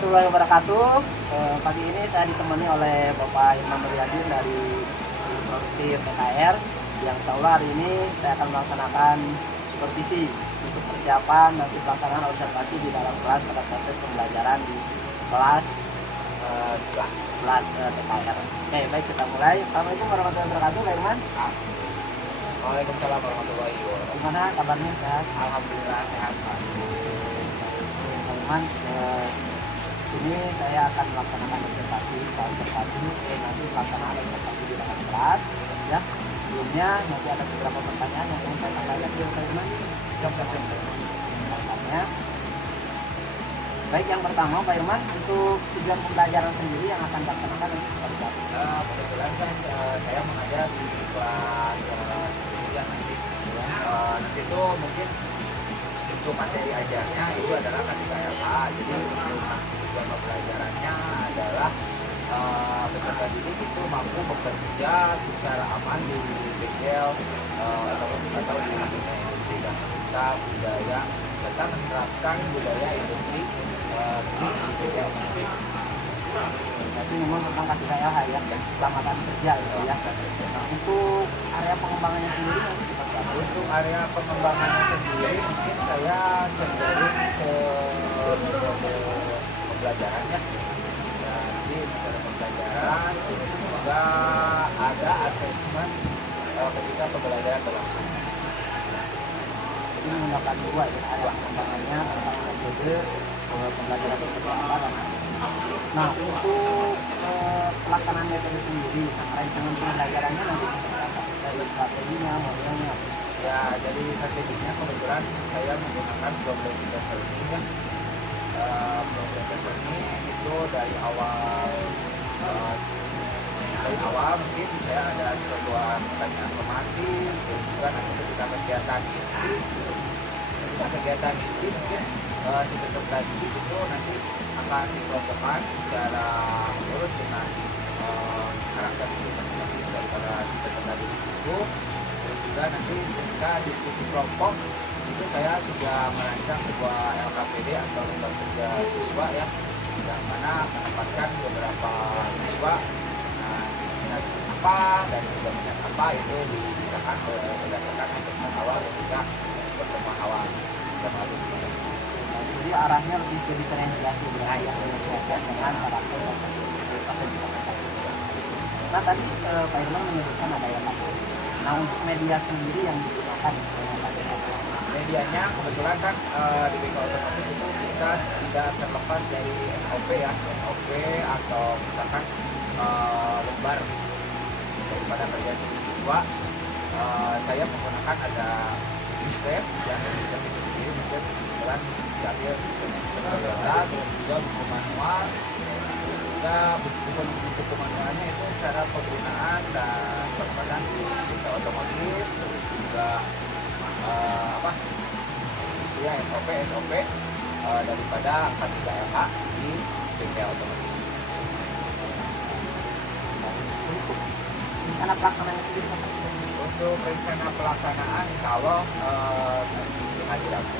warahmatullahi wabarakatuh. Pagi ini saya ditemani oleh Bapak Irman Nuriadin dari Produktif PKR, yang insya Allah hari ini saya akan melaksanakan supervisi untuk persiapan nanti pelaksanaan observasi di dalam kelas pada proses pembelajaran di kelas 11 PKR. Oke, baik, kita mulai. Assalamualaikum warahmatullahi wabarakatuh, Pak Irman. Waalaikumsalam warahmatullahi wabarakatuh. Gimana kabarnya, sehat? Alhamdulillah sehat, Pak. Pak Irman, sini saya akan melaksanakan observasi supaya nanti pelaksanaan observasi di dalam kelas, ya. Sebelumnya nanti ada beberapa pertanyaan yang ingin saya sampaikan ke Pak Irman. Siap. Pertanyaannya, baik, yang pertama Pak Irman, untuk tujuan pembelajaran sendiri yang akan dilaksanakan nanti seperti apa? Kebetulan kan saya mengajar di kelas 9 nanti. Nanti itu mungkin untuk materi ajarnya itu adalah KTKLH. Jadi tujuan pembelajarannya adalah peserta didik itu mampu bekerja secara aman di bengkel atau di industri dan kita budaya, serta menerapkan budaya industri di bengkel. Tapi memang tentang KTKLH ya, keselamatan kerja ya. Nah, untuk area pengembangannya sendiri nanti seperti apa? Untuk area pengembangannya sendiri mungkin saya cenderung ke metode pembelajarannya. Nanti metode pembelajaran juga ada asesmen ketika pembelajaran berlangsung. Jadi menggunakan dua ya, area pengembangannya tentang metode pembelajaran seperti apa dan asesmen. Nah, untuk pelaksanaan metode sendiri, rancangan pembelajarannya nanti seperti apa? Dari strateginya, modelnya. Ya, dari strateginya kebetulan saya menggunakan problem based learning ya. Problem based learning itu dari awal mungkin saya ada sebuah pertanyaan otomatis, dan juga nanti ketika kegiatan inti mungkin si peserta didik itu nanti akan dikelompokkan secara menurut dengan karakteristik masing-masing daripada si peserta didik itu. Terus juga nanti ketika diskusi kelompok itu saya sudah merancang sebuah LKPD atau lembar kerja siswa ya, yang mana menempatkan beberapa siswa minat apa dan juga minat apa itu dibicarakan berdasarkan asesmen awal ketika pertemuan awal yang lalu. Jadi arahnya lebih ke diferensiasi yang menyesuaikan dengan karakter dan potensi peserta. Nah, tadi Pak Irman menyebutkan ada yang lain. Nah, untuk media sendiri yang digunakan medianya kebetulan kan di BK Otomotif itu kita tidak terlepas dari SOP ya, SOP atau misalkan lembar daripada kerja siswa. Saya menggunakan ada USEP ya, USEP itu sendiri USEP kebetulan diambil terus juga buku manual, juga buku manualnya itu cara penggunaan dan penempatan di BK Otomotif, terus juga ya SOP daripada KTKLH di bengkel otomotif. untuk rencana pelaksananya sendiri? Untuk rencana pelaksanaan insya Allah di hari Rabu.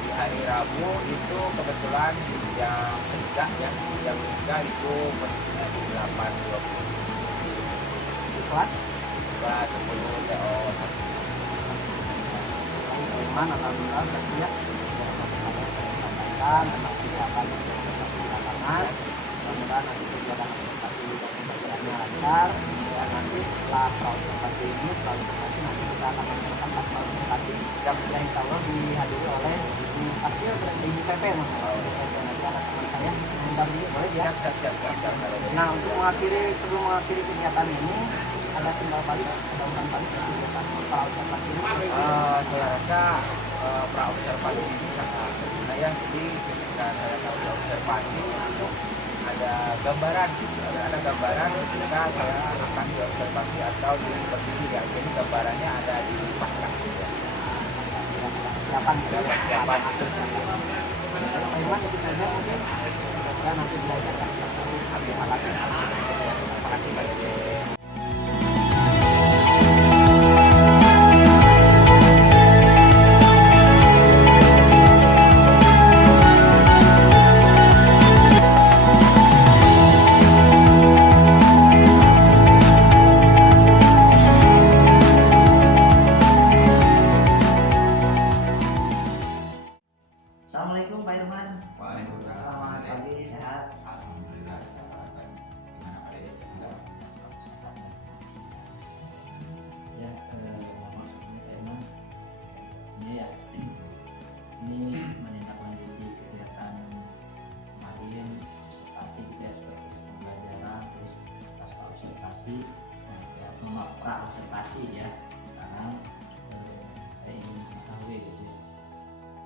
Di hari Rabu itu kebetulan jam 3 ya, jam 3 itu posisinya di 8.20 Di kelas 10 TO 1. Alhamdulillah berarti ya saya sampaikan tentang persiapan observasi di lapangan. Mudah-mudahan nanti kegiatan observasi dan pembelajarannya lancar. Dan nanti setelah observasi nanti kita akan melaksanakan pasca observasi yang insya Allah dihadiri oleh Ibu Fasil dan Ibu PP. Nanti anak teman saya mengundang dulu, boleh ya? Siap. Nah, untuk sebelum mengakhiri kegiatan ini, ada timbal balik kegiatan pra observasi ini. Saya rasa pra observasi ini sangat berguna ya. Jadi ketika saya pra observasi itu ada gambaran ketika saya akan diobservasi atau disupervisi ya. Jadi gambarannya ada di pasca ya. Persiapan gitu ya. Persiapan itu. Memang itu saja mungkin. Kita nanti belajar. Terima kasih. Terima kasih Pak Dede. Assalamualaikum Pak Irman. Waalaikumsalam. Selamat pagi, sehat. Alhamdulillah sehat. Gimana Pak Dede? Sehat. Ya, maksudnya Pak Irman, ini ya, ini menindaklanjuti kegiatan kemarin observasi gitu ya, seperti pembelajaran, terus pasca observasi, nah siap pra observasi ya. Sekarang saya ingin mengetahui gitu ya,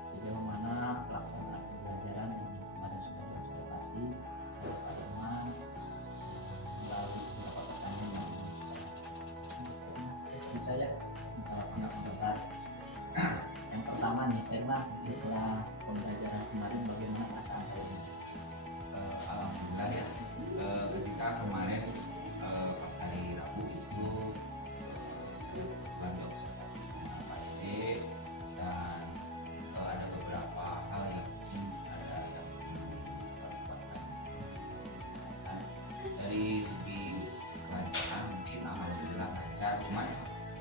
sejauh mana pelaksanaan pembelajaran yang kemarin sudah diobservasi oleh Pak Irman melalui beberapa pertanyaan yang bisa ya menjawabnya sebentar. Yang pertama nih Pak Irman, setelah pembelajaran kemarin bagaimana perasaan Pak Irman? Alhamdulillah ya. Ketika kemarin pas hari Rabu itu saya kebetulan observasi sama Pak Dede dan ada beberapa hal yang ada yang dapatkan. Nah, dari segi kelancaran mungkin alhamdulillah lancar, cuman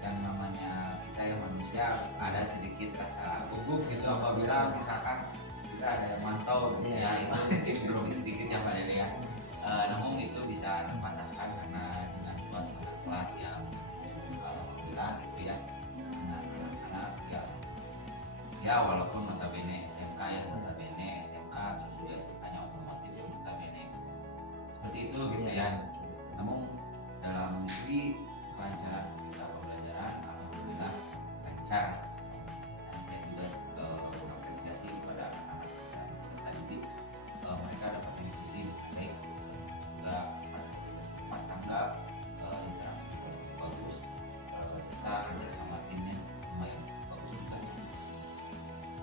yang namanya kita ya manusia ada sedikit rasa gugup gitu apabila misalkan kita ada yang mantau gitu ya, itu mungkin grogi sedikit ya Pak Dede ya. Namun itu bisa terpatahkan karena dengan suasana kelas yang alhamdulillah gitu ya, dengan anak-anak yang ya walaupun notabene SMK ya, notabene SMK terus juga SMK-nya otomotif ya, notabene seperti itu gitu ya. Namun dalam segi kelancaran kita pembelajaran alhamdulillah lancar, dan saya juga mengapresiasi kepada anak-anak peserta didik, mereka dapat mengikuti dengan baik, juga sempat tanggap, interaksi bagus, serta bersama timnya lumayan bagus juga.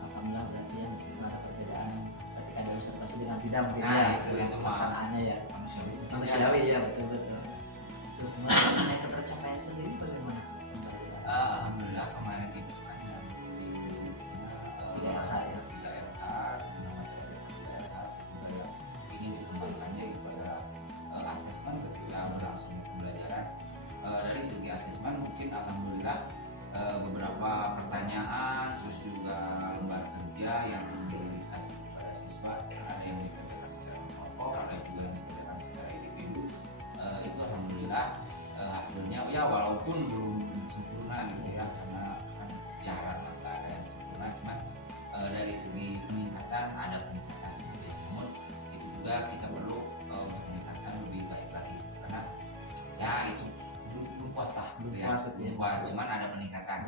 Alhamdulillah berarti ya di situ ada perbedaan ketika ada observasi dengan tidak mungkin Nah, ya itu pelaksanaannya ya manusiawi ya betul. Terus mengenai ketercapaian sendiri bagaimana? Alhamdulillah kemarin itu kan yang di 3RH ya. 3RH namanya 3RH juga ingin dikembangkannya kepada asesmen ketika berlangsung pembelajaran. Dari segi asesmen mungkin alhamdulillah beberapa pertanyaan terus juga lembar kerja yang dikasih kepada siswa ada yang dikerjakan secara kelompok, ada juga yang dikerjakan secara individu. Itu alhamdulillah hasilnya ya walaupun belum sempurna gitu ya, karena kan jarang nggak ada yang sempurna, cuman dari segi peningkatan ada peningkatan gitu ya. Namun itu juga kita perlu untuk meningkatkan lebih baik lagi karena ya itu belum puas lah gitu ya, belum puas, cuman ada peningkatan.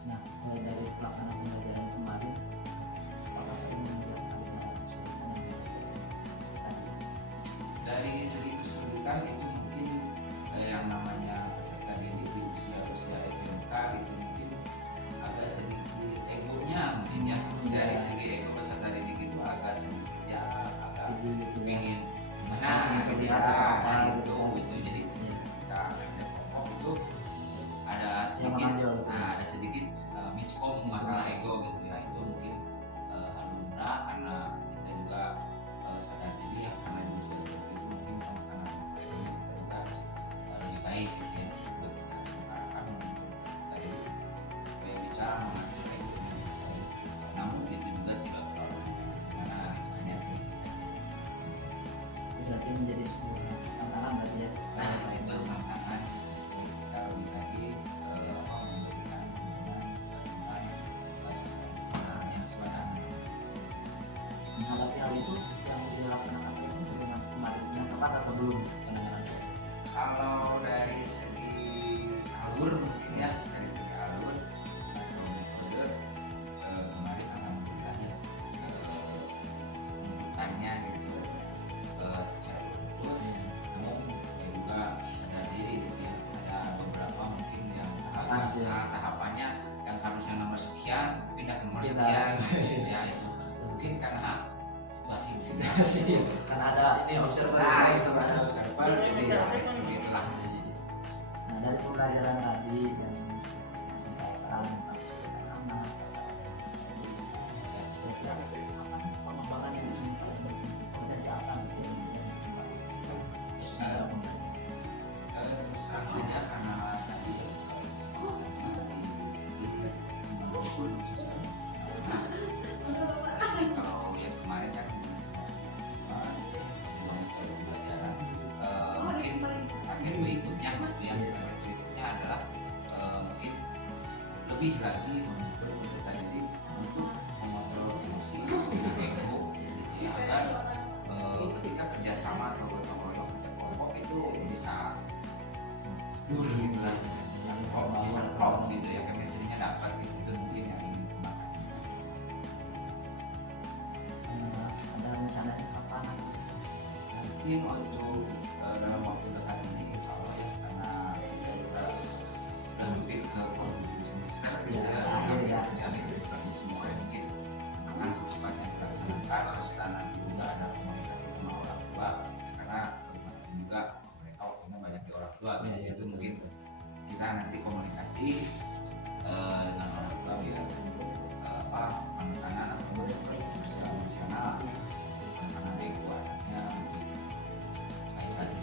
Nah, mulai dari pelaksanaan pembelajaran kemarin, apakah melihat ada kesulitan yang dirasakan? Dari segi kesulitan itu mungkin yang namanya peserta didik di usia SMK itu mungkin agak sedikit egonya mungkin ya. Dari segi ego peserta didik itu agak sedikit ya agak pengen menang itu jadi kita ada kelompok itu ada sedikit ada sedikit miskom masalah ego gitu ya. Itu mungkin alhamdulillah karena kita juga sadar diri ya, karena di usia seperti itu mungkin sama-sama kita juga harus lebih baik gitu ya, mengharapkan dari supaya bisa mengatur egonya dengan baik. Namun itu juga tidak terlalu karena hanya sedikit aja. Itu berarti menjadi sebuah tantangan berarti ya. Nah, itu tantangan kita lebih lagi memberikan dengan yang suasana. Menghadapi hal itu yang dilakukan itu dengan kemarin yang tepat atau belum penanganan? Kalau dari segi alur mungkin ya, dari segi alur atau metode kemarin alhamdulillah ya penuntutannya gitu secara beruntut. Namun saya juga sadar diri gitu ya, ada beberapa mungkin yang tahapannya yang harusnya nomor sekian pindah ke nomor sekian ya, itu mungkin karena situasi kan ada ini observer itu ada observer jadi agak sedikit lah. Nah, dari pembelajaran tadi yang disampaikan anak apa pengembangan yang potensi apa Terus terang saja karena tadi di segi lebih lagi mengukur peserta didik untuk mengontrol emosi ego gitu ya, agar ketika kerjasama atau berkelompok itu bisa gitu lah, bisa klop gitu ya, chemistry-nya dapat gitu. Itu mungkin yang ingin dikembangkan. Ada rencana kapan? Mungkin untuk dalam waktu dekat ini insya Allah ya, karena kita udah hampir ke penghujung semester gitu ya, hampir ke penghujung semester, mungkin akan secepatnya dilaksanakan setelah nanti juga ada komunikasi sama orang tua, karena bagaimanapun juga mereka waktunya banyak di orang tua gitu. Itu mungkin kita nanti komunikasi dengan orang tua biar anak-anak atau emosional karena ego anaknya baik lagi.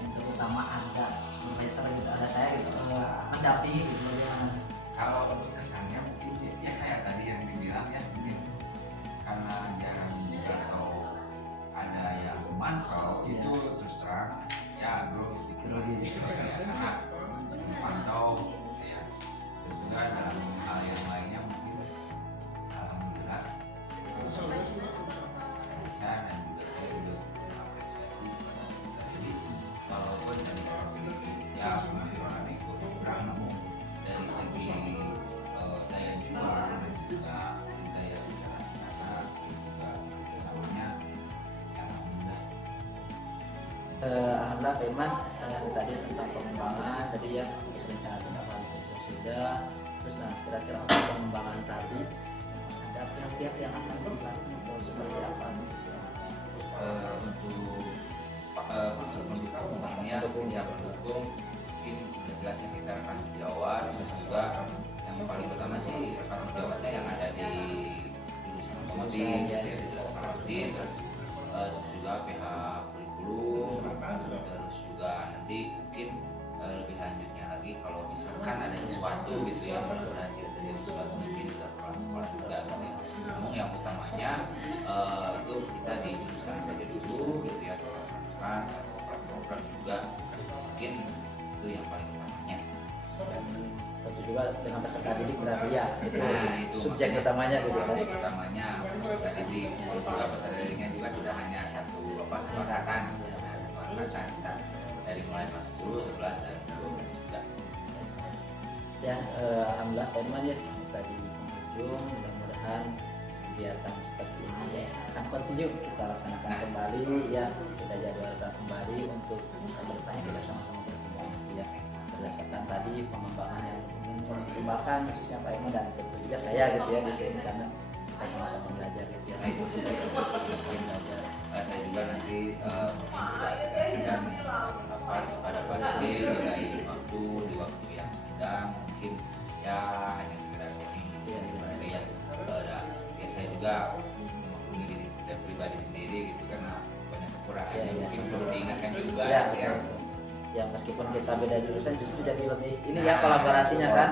Terutama ada supervisor gitu, ada saya gitu, mendampingi gitu bagaimana? Kalau untuk kesannya mungkin ya kayak tadi yang dibilang ya, mungkin karena jarang atau ada yang memantau Iya. itu terus terang ya grogi sedikit lagi ya, karena memantau ya. Terus juga dalam hal yang lainnya mungkin alhamdulillah lancar, dan juga saya juga cukup mengapresiasi kepada peserta didik walaupun tadi sedikit ya penampilan itu kurang, namun dari segi daya juang dan juga daya literasi kata juga kesamanya ya alhamdulillah. Alhamdulillah Pak Iman, tadi tentang pengembangan tadi ya, terus rencana tindak lanjut itu sudah, terus nah kira-kira apa pengembangan tadi, ada pihak-pihak yang akan terlibatkan atau seperti apa? Untuk pengembangannya ya pendukung mungkin udah jelas yang kita kasih di awal, terus juga yang paling utama sih kasih jawabnya yang ada di jurusan otomotif ya, jurusan otomotif, terus juga pihak kurikulum, terus juga nanti mungkin lebih lanjutnya lagi kalau misalkan ada sesuatu gitu ya, nanti terjadi sesuatu mungkin di sekolah-sekolah juga gitu ya. Namun yang utamanya itu kita di jurusan saja dulu gitu ya, sekolah program juga mungkin itu yang paling utamanya. Dan tentu juga dengan peserta didik berarti ya, gitu. Nah, itu subjek makanya utamanya gitu kan. subjek utamanya peserta didik, juga peserta didiknya juga tidak hanya satu angkatan, nah, satu angkatan kita dari mulai kelas 10, 11 dan 12 juga. Ya, alhamdulillah Pak Iman ya, tadi penghujung, mudah-mudahan kegiatan seperti ini ya akan continue kita laksanakan kembali ya, kita jadwalkan kembali untuk kedepannya kita sama-sama berkembang ya, berdasarkan tadi pengembangan yang ingin dikembangkan khususnya Pak Iman dan tentu juga saya gitu ya di sini, karena kita sama-sama belajar gitu ya. Nah itu sama-sama belajar. Saya juga nanti mungkin tidak segan-segan rapat kepada Pak Dede di waktu yang sedang, mungkin ya hanya sekedar sharing gitu ya, Pak Dede ya. Ya saya juga memaklumi diri kita pribadi sendiri gitu, karena banyak kekurangan yang mungkin perlu diingatkan juga Ya, gitu ya. ya meskipun kita beda jurusan justru jadi lebih ini ya kolaborasinya kan.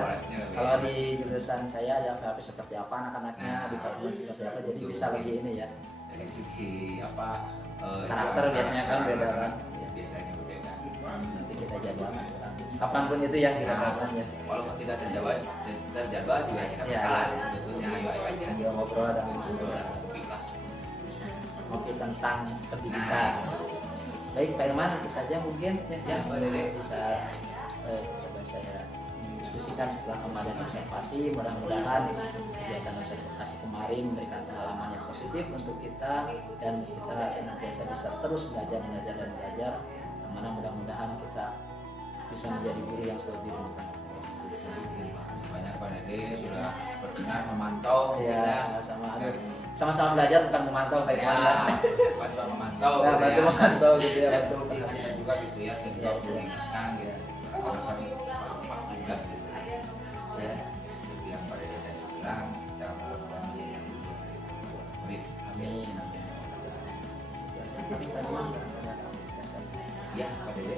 Kalau di jurusan saya ada VHP seperti apa anak-anaknya, di Pak Iman seperti apa, jadi bisa lebih ini ya. Dari segi apa Karakter biasanya kan beda kan. biasanya berbeda. Nanti kita jadwalkan kapanpun itu ya kita jadwalkan ya. Walaupun tidak terjadwal juga tidak Ya. masalah sih sebetulnya, ayo aja Sambil ngobrol dan sambil topik lah. ngopi tentang pendidikan. Baik Pak Irman, itu saja mungkin ya, yang bisa coba saya diskusikan setelah kemarin observasi. Mudah-mudahan kegiatan observasi kemarin memberikan pengalaman yang positif untuk kita, dan kita senantiasa bisa terus belajar dan belajar, yang mana mudah-mudahan kita bisa menjadi guru yang selalu dirindukan. Terima kasih banyak Pak Dede sudah berkenan memantau Ya, kita. sama-sama belajar bukan memantau Pak Irman. Ya, bantu memantau. Nah, gitu bantu ya. memantau gitu ya, Dan betul. diingatkan juga gitu ya, saya juga perlu ingatkan gitu. Sekarang juga gitu. Ya. Seperti yang Pak Dede tadi bilang, kita melakukan yang murid. Amin. Ya Pak Dede.